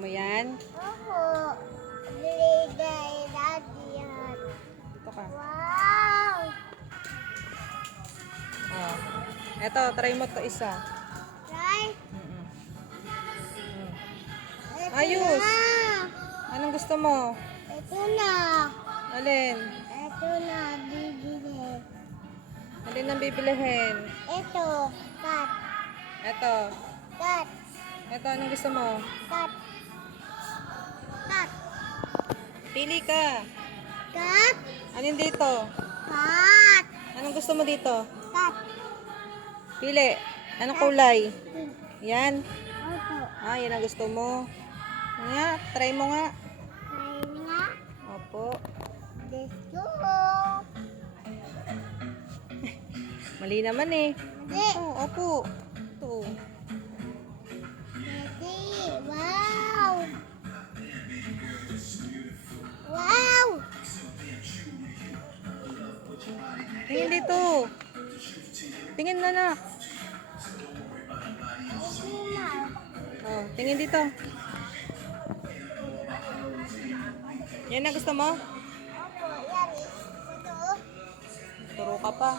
mo yan? Opo. Ligay natin yan. Ito ka. Wow! Oh. Eto, try mo to isa. Try. Mm-mm. Ito Ayos. na. Anong gusto mo? Ito na. Alin? Ito na. Bibili. Alin ang bibilihin? Ito. Cut. Eto. Cut. Eto, anong gusto mo? Cut. Cut. Pili ka. Cut. Alin dito? Cut. Anong gusto mo dito? Cut. Pili. Anong kulay? Yan. Opo. Ah, yan ang gusto mo. Nga, try mo nga. Try nga. Opo. Let's go. Mali naman eh. Hindi. Ito, opo. Ito. Ready. Wow. Wow. Tingin dito. Tingin na na. Ito na. Oh, tingin dito. Yan ang gusto mo? Opo. Yan. Ito. Turo ka pa.